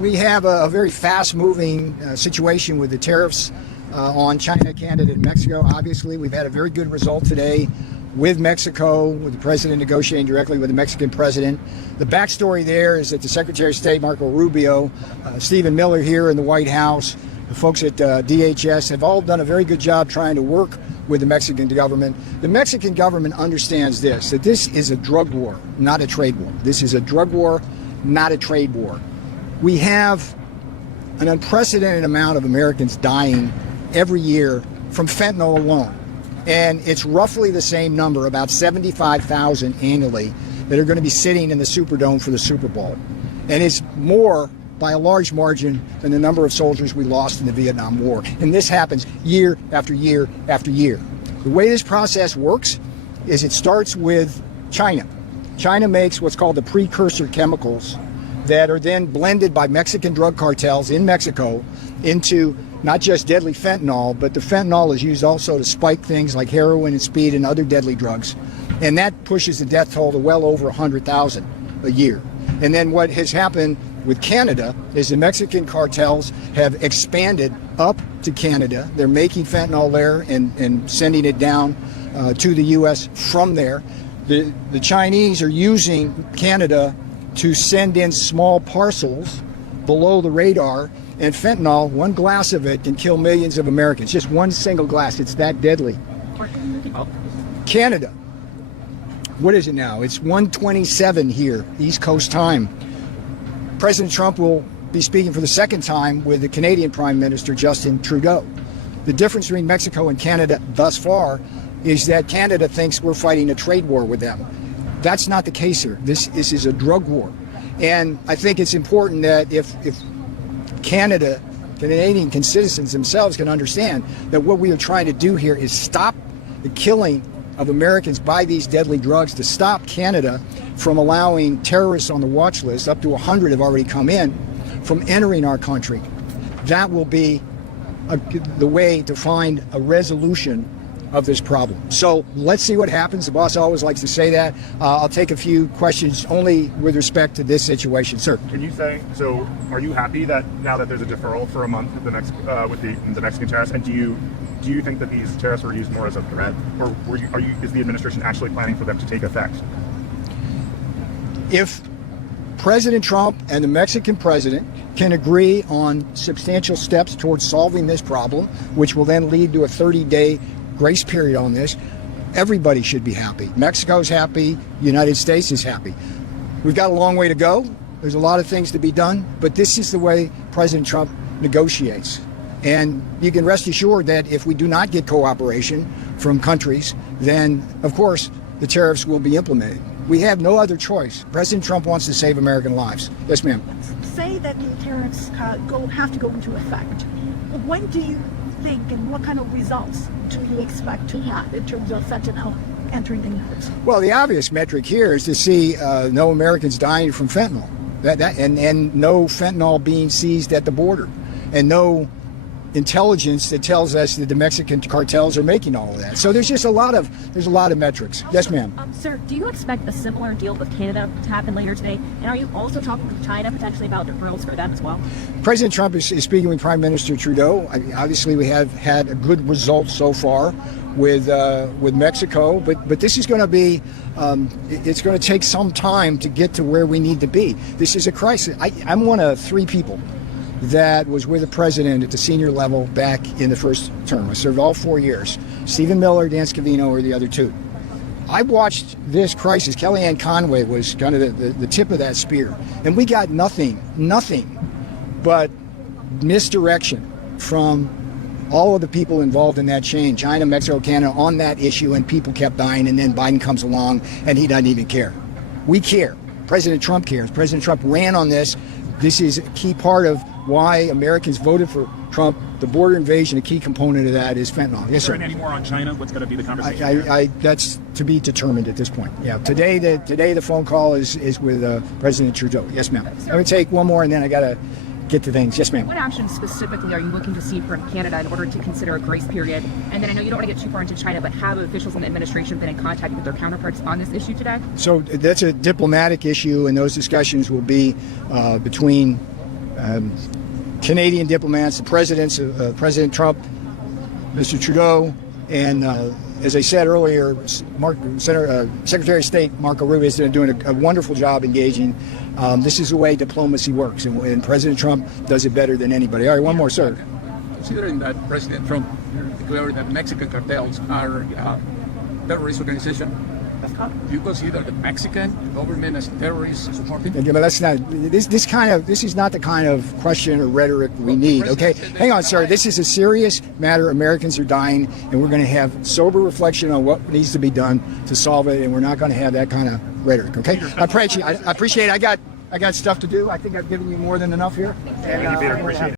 We have a very fast-moving situation with the tariffs on China, Canada, and Mexico. Obviously, we've had a very good result today with Mexico, with the president negotiating directly with the Mexican president. The backstory there is that the Secretary of State, Marco Rubio, Stephen Miller here in the White House, the folks at DHS have all done a very good job trying to work with the Mexican government. The Mexican government understands this, that this is a drug war, not a trade war. This is a drug war, not a trade war. We have an unprecedented amount of Americans dying every year from fentanyl alone. And it's roughly the same number, about 75,000 annually, that are going to be sitting in the Superdome for the Super Bowl. And it's more by a large margin than the number of soldiers we lost in the Vietnam War. And this happens year after year after year. The way this process works is it starts with China. China makes what's called the precursor chemicals that are then blended by Mexican drug cartels in Mexico into not just deadly fentanyl, but the fentanyl is used also to spike things like heroin and speed and other deadly drugs. And that pushes the death toll to well over 100,000 a year. And then what has happened with Canada is the Mexican cartels have expanded up to Canada. They're making fentanyl there and sending it down to the U.S. from there. The Chinese are using Canada to send in small parcels below the radar, and fentanyl, one glass of it can kill millions of Americans. Just one single glass, it's that deadly. Canada, what is it now? It's 1:27 here, East Coast time. President Trump will be speaking for the second time with the Canadian Prime Minister, Justin Trudeau. The difference between Mexico and Canada thus far is that Canada thinks we're fighting a trade war with them. That's not the case here. This is a drug war. And I think it's important that if Canadian citizens themselves can understand that what we are trying to do here is stop the killing of Americans by these deadly drugs, to stop Canada from allowing terrorists on the watch list, up to 100 have already come in, from entering our country. That will be the way to find a resolution of this problem. So let's see what happens. The boss always likes to say that. I'll take a few questions only with respect to this situation. Sir. Can you say, so are you happy that now that there's a deferral for a month with the Mexican tariffs, and do you think that these tariffs were used more as a threat, or is the administration actually planning for them to take effect? If President Trump and the Mexican president can agree on substantial steps towards solving this problem, which will then lead to a 30-day grace period on this, everybody should be happy. Mexico's happy, the United States is happy. We've got a long way to go. There's a lot of things to be done, but this is the way President Trump negotiates. And you can rest assured that if we do not get cooperation from countries, then of course the tariffs will be implemented. We have no other choice. President Trump wants to save American lives. Yes, ma'am. Say that the tariffs have to go into effect. When do you think, and what kind of results do you expect to have in terms of fentanyl entering the U.S.? Well, the obvious metric here is to see no Americans dying from fentanyl, and no fentanyl being seized at the border, and no intelligence that tells us that the Mexican cartels are making all of that. So there's just a lot of metrics. Yes, ma'am. Sir, do you expect a similar deal with Canada to happen later today? And are you also talking with China potentially about deferrals for them as well? President Trump is speaking with Prime Minister Trudeau. Obviously, we have had a good result so far with Mexico, but this is going to be it's going to take some time to get to where we need to be. This is a crisis. I'm one of three people that was with the president at the senior level back in the first term. I served all 4 years. Stephen Miller, Dan Scavino are the other two. I watched this crisis. Kellyanne Conway was kind of the tip of that spear. And we got nothing but misdirection from all of the people involved in that chain, China, Mexico, Canada, on that issue, and people kept dying, and then Biden comes along and he doesn't even care. We care. President Trump cares. President Trump ran on this. This is a key part of why Americans voted for Trump. The border invasion, a key component of that is fentanyl. Yes, sir. Any more on China? What's going to be the conversation? That's to be determined at this point. Yeah, today the phone call is with President Trudeau. Yes, ma'am. I'm going to take one more, and then I got to get to things. Yes, ma'am. What actions specifically are you looking to see from Canada in order to consider a grace period? And then I know you don't want to get too far into China, but have officials in the administration been in contact with their counterparts on this issue today? So that's a diplomatic issue, and those discussions will be between Canadian diplomats, the presidents, President Trump, Mr. Trudeau, and as I said earlier, Secretary of State Marco Rubio is doing a wonderful job engaging. This is the way diplomacy works, and President Trump does it better than anybody. All right, one more, sir. Considering that President Trump declared that Mexican cartels are a terrorist organization, do you consider the Mexican government as terrorist supporting? Yeah, but that's not this is not the kind of question or rhetoric we need. Okay, hang on, sir. This is a serious matter. Americans are dying, and we're going to have sober reflection on what needs to be done to solve it, and we're not going to have that kind of rhetoric. Okay, I appreciate it. I got stuff to do. I think I've given you more than enough here. And, Thank you, Peter. Appreciate it.